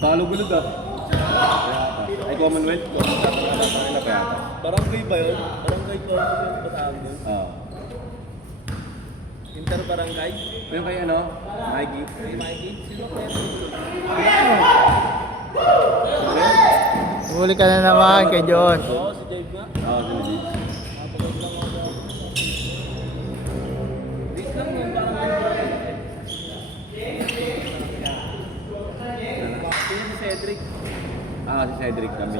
Talog-ulog ah. Ay, Commonwealth ko. Kaya pa. Barangay ba yun? Barangay ko yung patawag yun. Oo. Inter-barangay? Yung kay ano? Mikey. Kay Mikey? Sino kaya yun? Huli ka na naman kay John. Oo, si Jave nga. Oo, sila Jade. Napagod lang ako. Dis lang yung barangay. Sino si Cedric? Ah, si Cedric kami.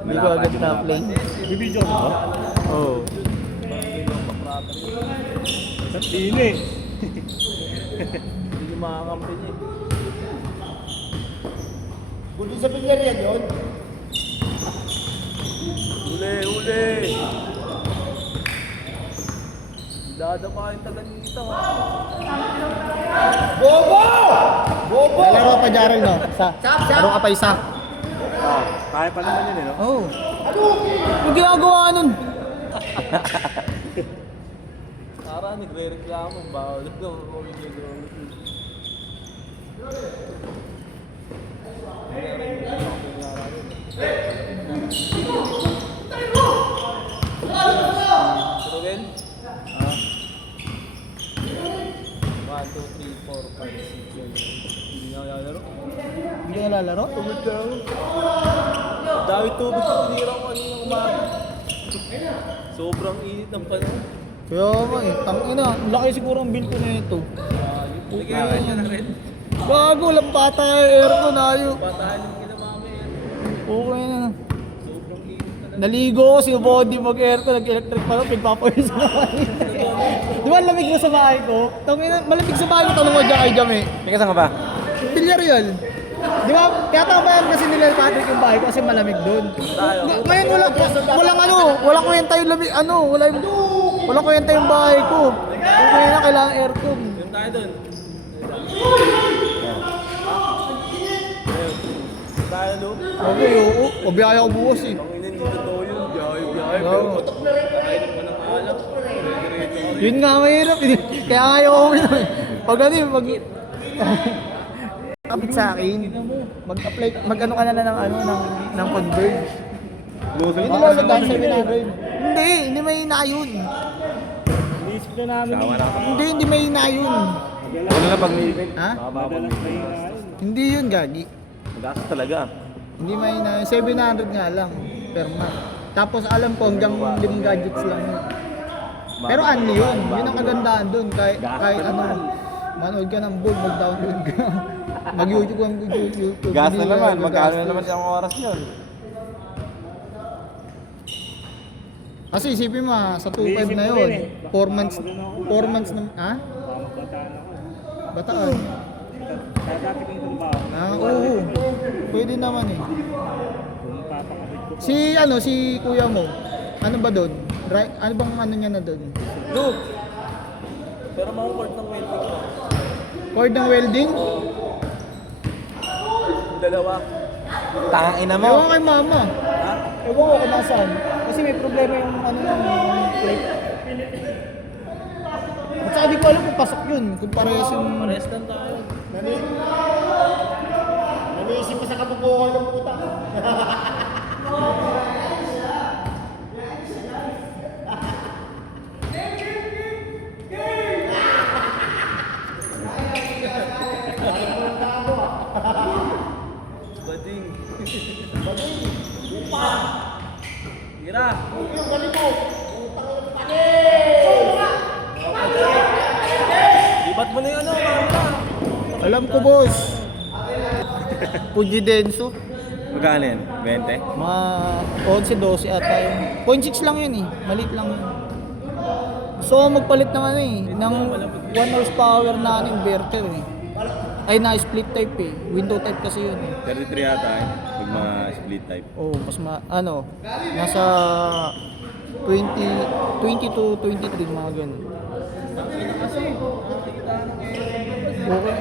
Hindi ko agad na-play. Bibidyo mo ba? Oo. Barangay lang pa-proper. Sa Pine. Hindi yung makakampi niya eh. Buti sa Pinyarian yun. Uli! Dadapa yung taga-nita ha. Bobo! Bobo! Lalaro pa Jarel, no? Isa. Laro ka pa isa. Ah, kaya pa naman yun eh, no? Oo. Yung ginagawa nun. Tara, nagre-reklamo. Bawal na ako. Ruben? 1, 2, 3, 4, 5, 6, 7. Hindi nga lalaro. Hindi ka lalaro? Tubig lang. Dami tubig sa tinira ko kanina umaga. Sobrang init ng panahon. Kaya nga eh. Tangina. Laki siguro ang bill ko na ito. Sige, kanya na rin. Bago, lampata yung aircon ayok. Patahan yung kinamami yan. Okay na. Sobrang init na lang. Naligo ko si body mag-aircon, nag-electric pa rin, pigpapoy sa bahay. Di ba lamig na sa bahay ko? Tangina, malamig sa bahay ko, tanong mo dyan kay Jame. May kasama ka ba? Villarreal. Di ba, kaya tambayan kasi nila Patrick yung bahay ko kasi malamig doon. Ngayon walang kwenta yung lamig, walang kwenta yung bahay ko. Kaya na kailangan aircon. Yung tayo dun. Tayo no? Okay, oo. Pabiyaya ko bukas eh. Ang inin dito daw yun. Biyahe. Oo. Pero patok na. Kakainin pa ng alak. Diretso ka. Yun nga mahirap. Kaya nga ayaw ko uminom. Pag ano yun, kapit sa akin, mag-apply, mag-ano ka na ng Converge. Losing Yun lang sa 700. Hindi may hina yun. Iisip na namin. Sawa na ako. Hindi may hina yun. Ano na pag may... Ha? Madalas may... Hindi yun, gagi. Mag-asa talaga. Hindi may hina yun. 700 nga lang per month. Tapos alam ko hanggang 5 gadgets lang yun. Pero unli yun. Yun ang kagandahan dun. Kahit ano, manood ka ng book, mag-download ka. Mag-YouTube ka ng YouTube. Gas na Hindi ka naman. Magkano na gagastos. naman siyang oras yun? Kasi isipin mo sa 2.5 na yun. 4 months na, ha? Pamapuntaan ako. Bataan. Dati ko yung trabaho. Oo. Pwede naman eh. Kung papakabit ko. Si kuya mo, ano ba doon? Ano bang ano niya na doon? Look! Pero makukord ng welding ko. Cord ng welding? Dalawa. Tangina mo. Ewan kay mama. Ha? Ewan ko kung nasaan. Kasi may problema yung ng plate. At saka di ko alam kung pasok yun. Kung parehas yung... Pares lang tayo. Naniisip pa sa kabubuhan ng puta. Bading. Tira. Libat mo na yung ano, camera. Alam ko, boss. Puji Denso. Magkano yan? 20? Mga 11-12 ata yun. 0.6 lang yun eh. Maliit lang yun. So, magpalit ng ano eh. Ng 1 horsepower na inverter eh. Ay, na split type eh. Window type kasi yun eh. 33 yata eh. Pag mga split type. Oo, mas nasa 20 to 23 mga ganun. Okay.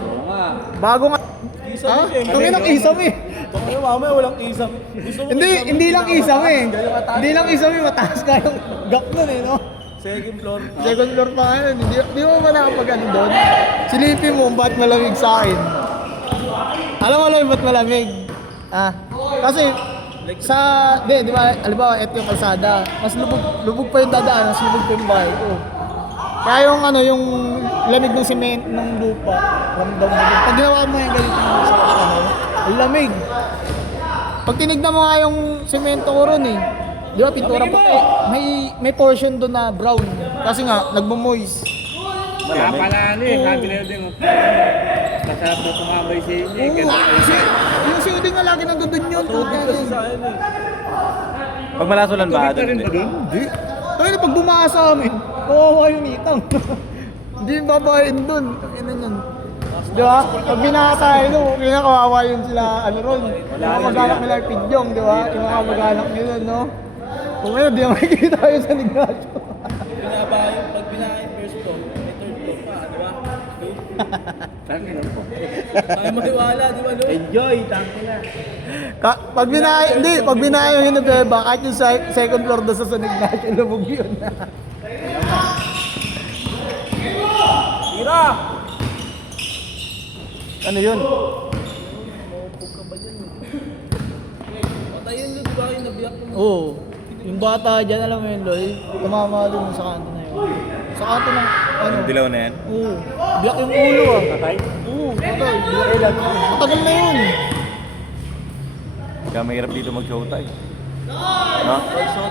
Oo nga. Bago nga. Isang Ha? eh. Kami ng isam eh. Kaya mamaya walang isang. Gusto mo Hindi lang isam eh. Ganyan ka tayo. Hindi lang isam eh. Mataas ka yung gap nun eh, no? Second floor. Second floor pa ngayon. Hindi mo ba nakapag ano doon? Silipin mo, ba't malamig sa akin? Alam mo lang ba't malamig? Kasi di ba, alam ito yung kalsada. Mas lubog pa yung dadaan, mas lubog pa yung bahay ko. Kaya yung yung lamig ng cement, ng lupa, ramdam mo. Pag ginawa mo yung ganito sa ang lamig. Pag tinignan mo nga yung semento ko ron di ba, pintura puti. May portion doon na brown. Kasi nga, nagmo-moist. Kaya pala sabi na yun masarap na tumabay sa inyo Yung si Uding nga lagi nandun yun. Tubig kasi sa akin Pag malasulan ba? rin ba doon? Hindi. Kaya pag bumaa sa amin, kawawa yung itang. Hindi yung babayin doon. Ano yun? Di ba? Pag binasa tayo, kawawa yun sila, ron. Yung mga mag-anak nila yung pidyong, di ba? Yung mga mag-anak nila, no? Kung ngayon, di na makikita yun sa Ignacio. pag binahay yung first floor, may third floor pa, di ba? Tangin na po. Tayo matiwala, di ba, no? Enjoy, tangin na. Pag binahay yung hinabeba, kahit yung second floor doon sa San Ignacio, lubog yun. Tira! Ano yun? Maupog ka ba dyan? Patayin mo, di ba, yung nabiyak mo? Oo. Yung bata dyan, alam mo yun, Loy, tumama doon sa kanto na yun. Sa kanto ng, Yung dilaw na yan? Oo. Biyak yung ulo Patay? Oo, patay. Biyak yung matagal na yun. Kaya mahirap dito mag-showtime. No?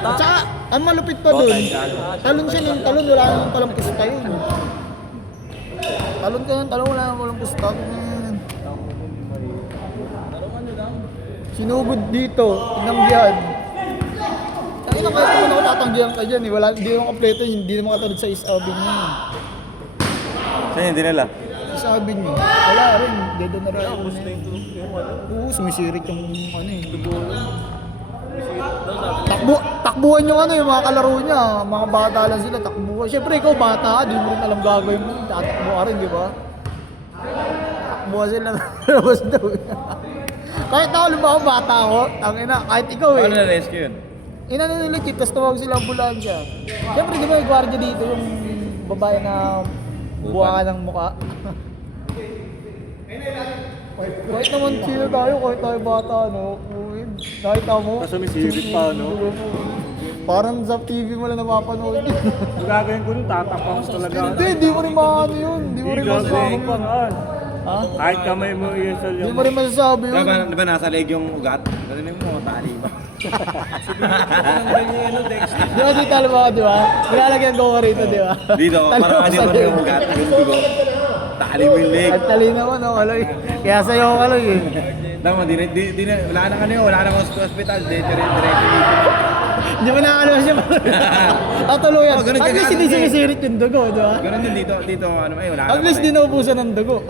At saka, ang malupit pa doon, talon siya ng talon, wala namang palang pusta yun. Talon ka ng talon, wala namang palang pusta. Sinugod dito, tinanggihan. Ang ina, kahit naman ako tatanggihan ka dyan hindi naman kompleto, hindi naman katulad sa isabin niya. Saan yung dinala? Isabin niya, wala rin, dedo na rin. Tapos na yung tulog yung ano. Oo, sumisirik yung Dugo. Masirap daw, sabi takbuhan yung yung mga kalaro niya, mga bata lang sila, takbuhan. Siyempre ikaw bata ka, di mo rin alam gagawin mo, tatakbo ka rin, di ba? Takbuhan sila, labas daw. Kahit ako, lumbawa bata ako, tangina, kahit ikaw Paano na-rescue yun? Inano nila chip, tapos tawag sila ambulansya. Siyempre di ba may gwardiya dito yung babae na buha ka ng mukha. Kahit naman sino tayo, kahit tayo bata, no? Nakita mo? Tapos sumisirit pa, no? Parang sa TV mo lang napapanood yun. Ang gagawin ko nun, tatapang ko talaga. Hindi mo rin maano yun. Hindi mo rin masasabi Gagawin ko yun. nun. Ha? Kahit kamay mo iusal Hindi yung... mo rin masasabi yun. Di ba nasa leg yung ugat? Kasi mo tali ba? Di ba dito alam mo, di ba? Nilalagyan ko ka rito, di ba? Dito, parang ano yung ugat. Yung dugo. Tali mo yung leg. At tali naman, no, Kaloy. Kaya sa'yo ako, Kaloy, eh. Tama, wala nang ano yun, wala nang hospital. Diretso dito. Hindi mo nakakalabas siya. Tuluyan. Oh, ganun At least ka- hindi sumisirit yung dugo, di ba? Ganun din dito, ano ay, wala At least di naubusan ng dugo.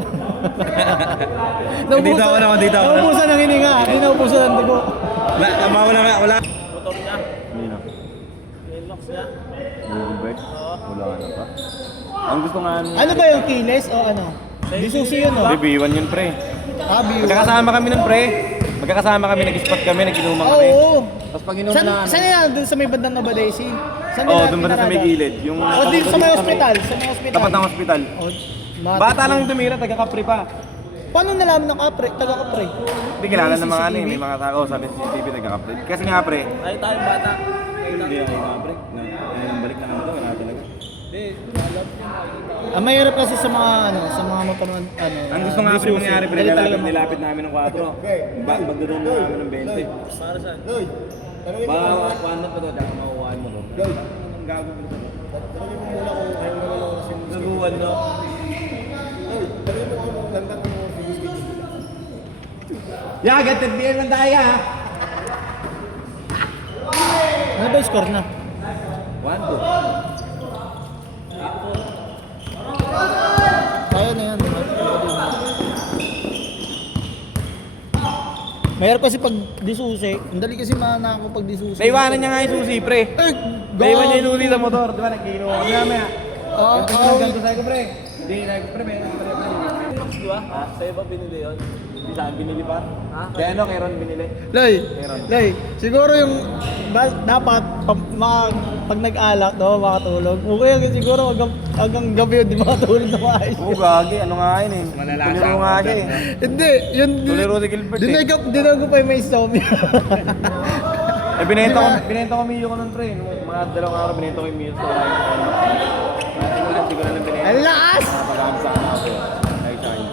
Dito ako naman, dito ako. Naubusan ng hininga, di naubusan ng dugo. Wala. motor niya. Hindi na. Yung locks niya. Google Wala na pa. Ang gusto nga Ano ba yung keyless o ano? Di susi yun, no? Hindi, B1 yun, pre. View. Magkakasama kami nun, pre. Magkakasama kami, nag-spot kami, nag-inuman kami. Oo. Tapos pag inuman Saan, na saan yan? Doon sa may bandang Nabadesi? Saan Oo, nila doon ba sa may pinaragan? gilid? Yung O, dito sa may hospital. Sa may hospital. Tapat ng hospital. O, mga- Bata lang yung tumira, taga-kapre pa. Paano nalaman ng kapre? Taga-kapre? Hindi kilala ng mga ano eh, may mga tao, sabi sa CCTV, taga-kapre. Kasi nga, pre. Ay tayong bata. Hindi ako kapre. Balik na naman to, wala talaga. Hindi, alam niya. Mahirap kasi sa mga sa mga mapanood Ang gusto nga pre mangyari, pre, Dali talaga nilapit namin ng 4. Magdadon na namin ng 20. Para saan? Baka paano pa to, dahil makukuhaan mo to. Ang gago ko to. Naguwan, no? Yagat, nagbiyan ng daya ha. Ano ba yung score na? 1-2. Kaya na yan. Mahirap kasi pag disusi. Ang dali kasi manako pag disusi. Naiwanan niya nga yung susi, pre. Eh, Naiwan niya yung susi sa motor. Diba, nagkino ako. Mamaya. Ah, Ganto sa'yo ko, pre. Hindi, pre. Max, di ba? Sa'yo ba binili yun? Hindi saan binili pa? Ha? Kaya ano, kay Ron binili? Loy, siguro yung dapat pag nag-alak, no, makatulog. Okay, siguro hanggang gabi yun, di makatulog na maayos. Oo, gagi. Ano nga yun eh. Malalasa Tuliro ako nga dyan, siya eh. no? Hindi, yun. Tuliro ni Gilbert eh. Dinago pa yung may insomnia. Eh, binenta ko Mio ko ng train. Mga dalawang araw, binenta ko yung Mio sa Ryan. Hindi ko na lang binenta. Ang lakas! Napag-aamsa ka na ako. Ay, tayo.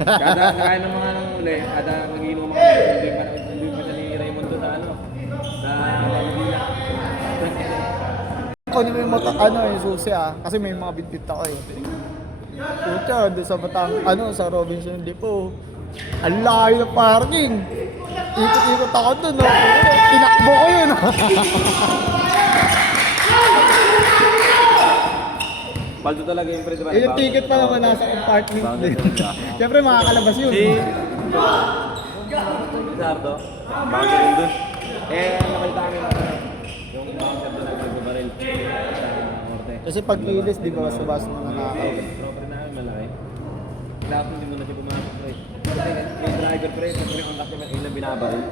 Kada kakain ng mga nang uli, kada mag-iinom ako, hindi pa ni Raymundo na ano, na pamilya. Kunin mo yung yung susi kasi may mga bitbit ako eh. Puta, doon sa sa Robinson Depot. Ang layo ng parking. Ikot-ikot ako doon, no? Tinakbo ko yun. Paldo talaga yung pre, diba? Yung ticket pa naman nasa compartment din. Siyempre makakalabas yun. Lizardo, bouncer rin dun. Nakita kami yung bouncer doon nagbabaril sa Morte. Kasi pag kilis, di ba basta-basta na nakakaw. Proper namin malaki. Dapat hindi mo na siya pumasok pre. Kasi yung driver pre, pag may contact naman, ilang binabaril.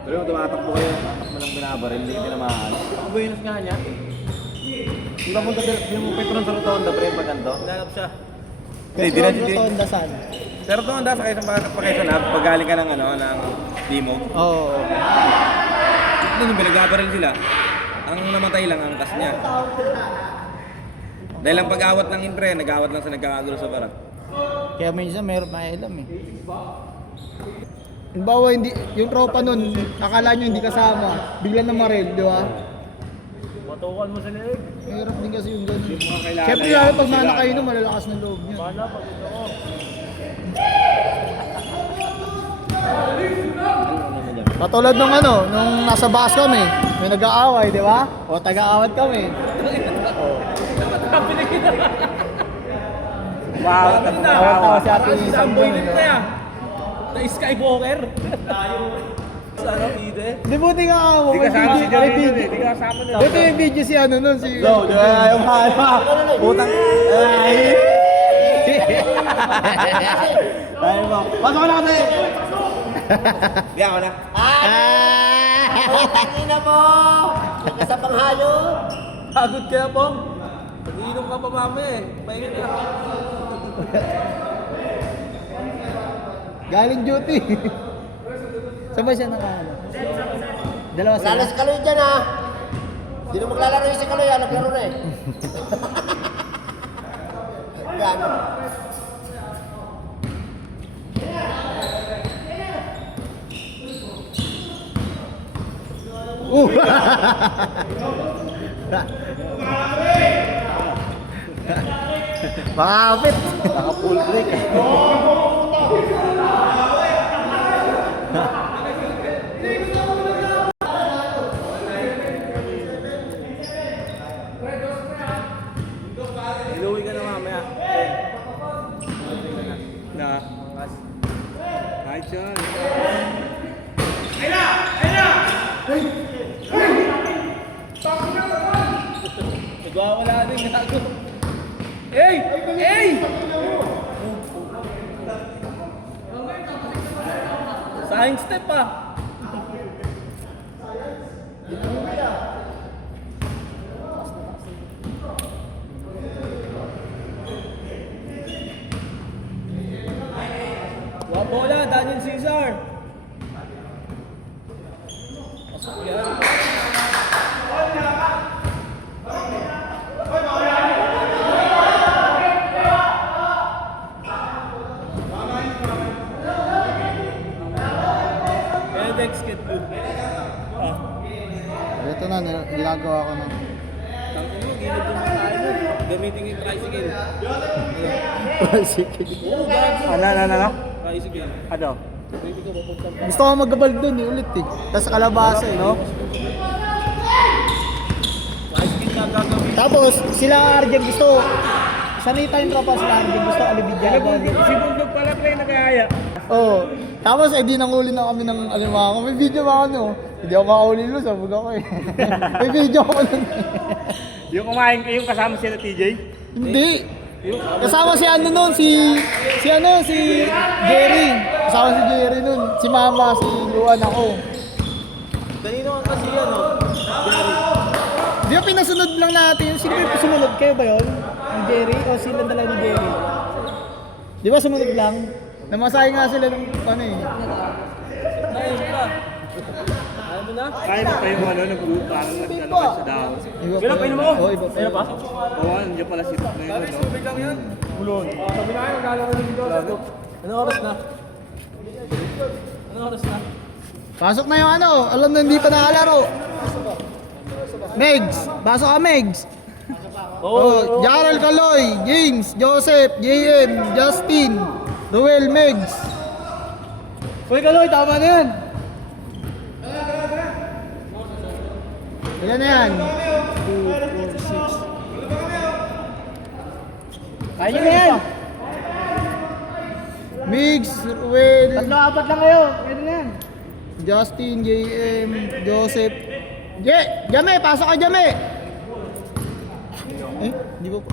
Pero yung tumatakbo kayo, tatak mo lang binabaril, hindi ka tinamaan. Ang buenos nga niya. Di ba punta yung Petron sa Rotonda pre, pag ganito? Nanap siya. Hindi, Rotonda saan? Sa Rotonda, sa Quezon Hub, pag galing ka ng ng Dimo. Oo. Nung pinag-abaril sila, ang namatay lang ang kas niya. Dahil ang pag-awat ng intre, nag-awat lang sa nagkakagulo sa barak. Kaya minsan meron na alam eh. Halimbawa, hindi, yung tropa nun, akala nyo hindi kasama, bigla na maril, di ba? Matukan mo sa leeg. Mahirap din kasi yung gano'n. Yung mga kailangan Siyempre lalo pag nanakain nun, malalakas ng loob niya. Bala, pag ito ko. Katulad nung nung nasa bus kami, may nag-aaway, di ba? O taga-awat kami. Wow, Awat-awat si Ate Isang Isang boy doon. din kaya. Na Skywalker. Sa ano, Ide? Di buti nga ako. Di kasama si Joey nun eh, di kasama nun. Buti yung video si nun si... Go, ayaw ka, Putang, ay! Ayaw mo. Pasok ka na kasi! Di ako na. Tangina mo! Isa pang hayop! Pagod ka na, Pong. Pag-iinom ka pa mamaya eh. Pahinga na. Galing duty. Saan ba siya nakala? Dalawa Wala sila. na si Kaloy dyan ha! Hindi na maglalaro yung si Kaloy ha, naglaro na eh. Gano? Makakapit. Naka-full break. Inuwi ka na mamaya. Na. Hi, John. Nagwawala din gago. Hey! Hey! Science step pa. Wala bola, Daniel Cesar. Pasok yan. Edex kit blue. Ito na, ginagawa ko na. Tangin mo, gilid yung mga tayo. Gamitin yung tricycle. Sige. Oo, gago. Ano? Tricycle. Ano? Pwede ka mapunta. Gusto ko magabal dun ulit eh. Tapos sa kalabasa no? Tricycle na gagawin. Tapos sila Arjen gusto, sanay tayong tropa sila Arjen gusto alibidyagan. Si Bulldog pala pre, nag-aaya. Oo. Tapos di nanguli na kami ng alimango. May video ba ako Hindi ako makahuli nun, sabog ako eh. May video ako nun. Yung kumain kayo kasama sila TJ? Hindi. Kasama si ano nun, si Jerry. Kasama si Jerry nun. Si Mama, si Luan ako. Kanino ka kasi ano? Jerry. Di ba pinasunod lang natin? Sino ba yung sumunod? Kayo ba yun? Ni Jerry? O sila dalawa ni Jerry? Di ba sumunod lang? Namasahe nga sila ng ano eh. Ayun ka. Ayaw mo na? Kaya na pa yung ano, parang naglalakad sa dahon. Iba Kailan pa inom ako? Oo, iba pa. pa? Oo, nandiyan pala si Tok na yun. no? Tubig lang yan. Bulon. Sabi na kayo, maglalaro dito. Ano oras na? Ano oras na? Pasok na yung ano. Alam na hindi pa nakalaro. Megs. Pasok ka, Megs. Oh, Jarrell Caloy, James, Joseph, JM, Justin, Ruel, Megs. Uy, Caloy, tama na yan. Ilan na yan? 2, 4, 6. Kaya nyo na yan. Migs, Ruel. 3-4 lang kayo. Pwede na yan. Justin, JM, Joseph. Jame, pasok ka, Jame. Eh, di ba po?